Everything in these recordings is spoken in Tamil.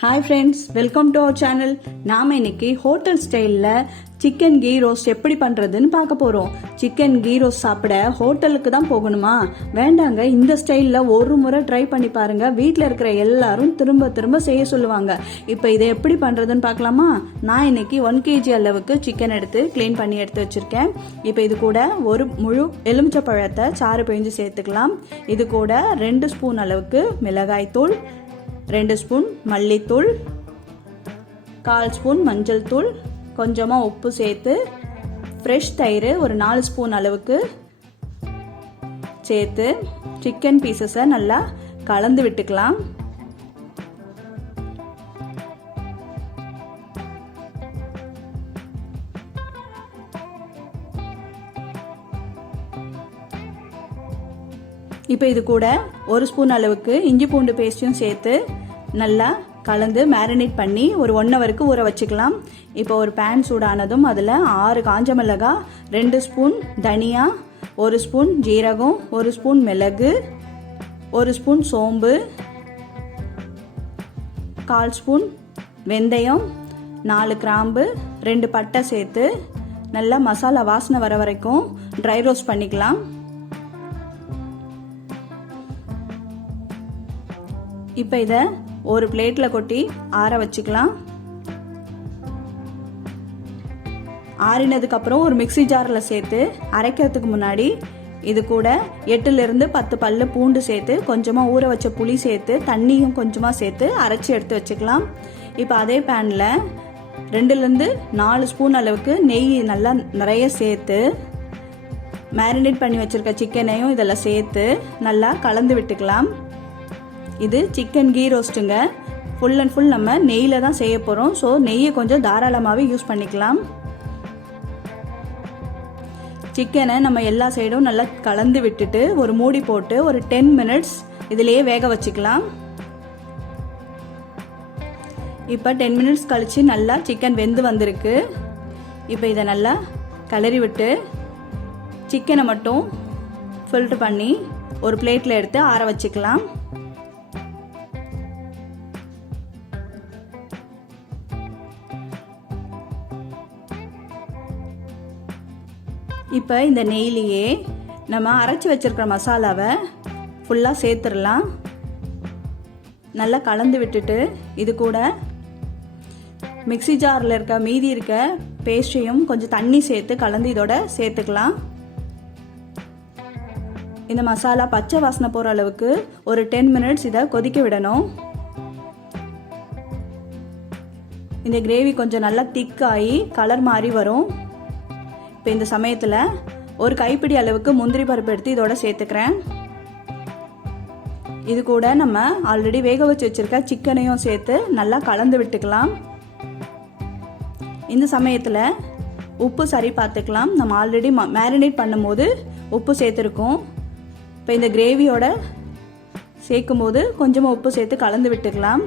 Hi friends, welcome to our channel. நாம இன்னைக்கு ஹோட்டல் ஸ்டைலில் சிக்கன் கீ ரோஸ்ட் எப்படி பண்ணுறதுன்னு பார்க்க போகிறோம். சிக்கன் கீ ரோஸ்ட் சாப்பிட ஹோட்டலுக்கு தான் போகணுமா? வேண்டாங்க, இந்த ஸ்டைலில் ஒரு முறை ட்ரை பண்ணி பாருங்கள். வீட்டில் இருக்கிற எல்லாரும் திரும்ப திரும்ப செய்ய சொல்லுவாங்க. இப்போ இதை எப்படி பண்ணுறதுன்னு பார்க்கலாமா? நான் இன்னைக்கு 1 kg அளவுக்கு சிக்கன் எடுத்து க்ளீன் பண்ணி எடுத்து வச்சுருக்கேன். இப்போ இது கூட ஒரு முழு எலுமிச்சை பழத்தை சாறு பிழிஞ்சு சேர்த்துக்கலாம். இது கூட 2 ஸ்பூன் அளவுக்கு மிளகாய் தூள், 2 ஸ்பூன் மல்லித்தூள், 1/4 ஸ்பூன் மஞ்சள் தூள், கொஞ்சமாக உப்பு சேர்த்து ஃப்ரெஷ் தயிர் ஒரு 4 ஸ்பூன் அளவுக்கு சேர்த்து சிக்கன் பீசஸை நல்லா கலந்து விட்டுக்கலாம். இப்போ இது கூட 1 ஸ்பூன் அளவுக்கு இஞ்சி பூண்டு பேஸ்ட்டையும் சேர்த்து நல்லா கலந்து மேரினேட் பண்ணி ஒரு 1 ஹவருக்கு ஊற வச்சுக்கலாம். இப்போ ஒரு பேன் சூடானதும் அதில் 6 காஞ்ச மிளகாய், 2 ஸ்பூன் தனியா, 1 ஸ்பூன் ஜீரகம், 1 ஸ்பூன் மிளகு, 1 ஸ்பூன் சோம்பு, 1/4 ஸ்பூன் வெந்தயம், 4 கிராம்பு, 2 பட்டை சேர்த்து நல்லா மசாலா வாசனை வர வரைக்கும் ட்ரை ரோஸ்ட் பண்ணிக்கலாம். இப்போ இதை ஒரு பிளேட்டில் கொட்டி ஆற வச்சுக்கலாம். ஆறினதுக்கப்புறம் ஒரு மிக்சி ஜாரில் சேர்த்து அரைக்கிறதுக்கு முன்னாடி இது கூட 8லிருந்து 10 பல்லு பூண்டு சேர்த்து கொஞ்சமாக ஊற வச்ச புளி சேர்த்து தண்ணியும் கொஞ்சமாக சேர்த்து அரைச்சி எடுத்து வச்சுக்கலாம். இப்போ அதே பேனில் 2லிருந்து 4 ஸ்பூன் அளவுக்கு நெய் நல்லா நிறைய சேர்த்து மேரினேட் பண்ணி வச்சுருக்க சிக்கனையும் இதில் சேர்த்து நல்லா கலந்து விட்டுக்கலாம். இது சிக்கன் கீ ரோஸ்ட்டுங்க. ஃபுல் அண்ட் ஃபுல் நம்ம நெய்யில் தான் செய்ய போகிறோம். ஸோ நெய்யை கொஞ்சம் தாராளமாகவே யூஸ் பண்ணிக்கலாம். சிக்கனை நம்ம எல்லா சைடும் நல்லா கலந்து விட்டுட்டு ஒரு மூடி போட்டு ஒரு 10 மினிட்ஸ் இதிலேயே வேக வச்சுக்கலாம். இப்போ 10 மினிட்ஸ் கழித்து நல்லா சிக்கன் வெந்து வந்திருக்கு. இப்போ இதை நல்லா கிளறி விட்டு சிக்கனை மட்டும் ஃபில்டர் பண்ணி ஒரு பிளேட்டில் எடுத்து ஆற வச்சுக்கலாம். இப்போ இந்த நெய்லியே நம்ம அரைச்சி வச்சிருக்கிற மசாலாவை ஃபுல்லாக சேர்த்துடலாம். நல்லா கலந்து விட்டுட்டு இது கூட மிக்சி ஜாரில் இருக்க மீதி இருக்க பேஸ்ட்டையும் கொஞ்சம் தண்ணி சேர்த்து கலந்து இதோட சேர்த்துக்கலாம். இந்த மசாலா பச்சை வாசனை போகிற அளவுக்கு ஒரு 10 மினிட்ஸ் இதை கொதிக்க விடணும். இந்த கிரேவி கொஞ்சம் நல்லா திக்காகி கலர் மாதிரி வரும். இப்போ இந்த சமயத்தில் ஒரு கைப்பிடி அளவுக்கு முந்திரி பருப்பு எடுத்து இதோட சேர்த்துக்கிறேன். இது கூட நம்ம ஆல்ரெடி வேக வச்சு வச்சிருக்க சிக்கனையும் சேர்த்து நல்லா கலந்து விட்டுக்கலாம். இந்த சமயத்தில் உப்பு சரி பார்த்துக்கலாம். நம்ம ஆல்ரெடி மேரினேட் பண்ணும்போது உப்பு சேர்த்துருக்கோம். இப்போ இந்த கிரேவியோட சேர்க்கும் போது கொஞ்சமாக உப்பு சேர்த்து கலந்து விட்டுக்கலாம்.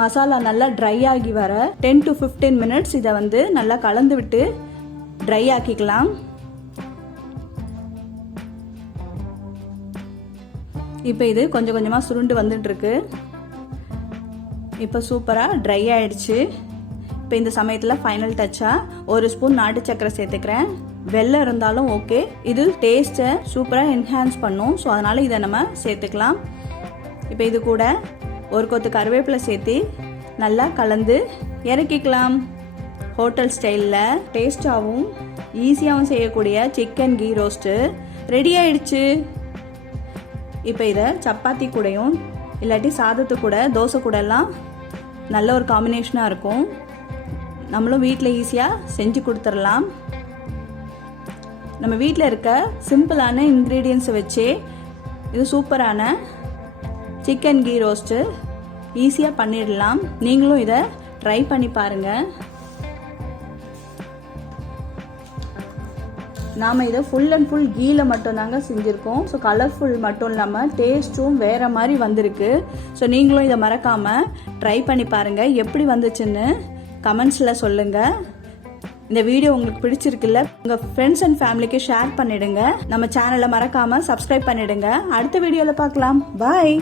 மசாலா நல்லா ட்ரை ஆகி வர 10 to 15 மினிட்ஸ் இதை நல்லா கலந்து விட்டு ட்ரை ஆக்கிக்கலாம். இப்போ இது கொஞ்சம் கொஞ்சமாக சுருண்டு வந்துட்டு இருக்கு. இப்போ சூப்பராக ட்ரை ஆயிடுச்சு. இப்போ இந்த சமயத்தில் ஃபைனல் டச்சாக 1 ஸ்பூன் நாட்டு சக்கரை சேர்த்துக்கிறேன். வெல்லம் இருந்தாலும் ஓகே, இது டேஸ்ட்டை சூப்பராக என்ஹான்ஸ் பண்ணும். ஸோ அதனால் இதை நம்ம சேர்த்துக்கலாம். இப்போ இது கூட ஒரு கொத்து கருவேப்பிலை சேர்த்து நல்லா கலந்து இறக்கிக்கலாம். ஹோட்டல் ஸ்டைலில் டேஸ்டாகவும் ஈஸியாகவும் செய்யக்கூடிய சிக்கன் கீ ரோஸ்ட்டு ரெடி ஆயிடுச்சு. இப்போ இதை சப்பாத்தி கூடயும் இல்லாட்டி சாதத்து கூட தோசை கூடலாம் நல்ல ஒரு காம்பினேஷனாக இருக்கும். நம்மளும் வீட்டில் ஈஸியாக செஞ்சு கொடுத்துடலாம். நம்ம வீட்டில் இருக்க சிம்பிளான இன்க்ரீடியன்ஸை வச்சே இது சூப்பரான சிக்கன் கீ ரோஸ்ட்டு ஈஸியாக பண்ணிடலாம். நீங்களும் இதை ட்ரை பண்ணி பாருங்கள். நாம் இதை ஃபுல் அண்ட் ஃபுல் கீல மட்டும்தாங்க செஞ்சுருக்கோம். ஸோ கலர்ஃபுல் மட்டும் இல்லாமல் டேஸ்ட்டும் வேறு மாதிரி வந்திருக்கு. ஸோ நீங்களும் இதை மறக்காமல் ட்ரை பண்ணி பாருங்கள். எப்படி வந்துச்சுன்னு கமெண்ட்ஸில் சொல்லுங்கள். இந்த வீடியோ உங்களுக்கு பிடிச்சிருக்குல்ல, உங்கள் ஃப்ரெண்ட்ஸ் அண்ட் ஃபேமிலிக்கு ஷேர் பண்ணிடுங்க. நம்ம சேனலை மறக்காமல் சப்ஸ்கிரைப் பண்ணிடுங்க. அடுத்த வீடியோவில் பார்க்கலாம். பாய்.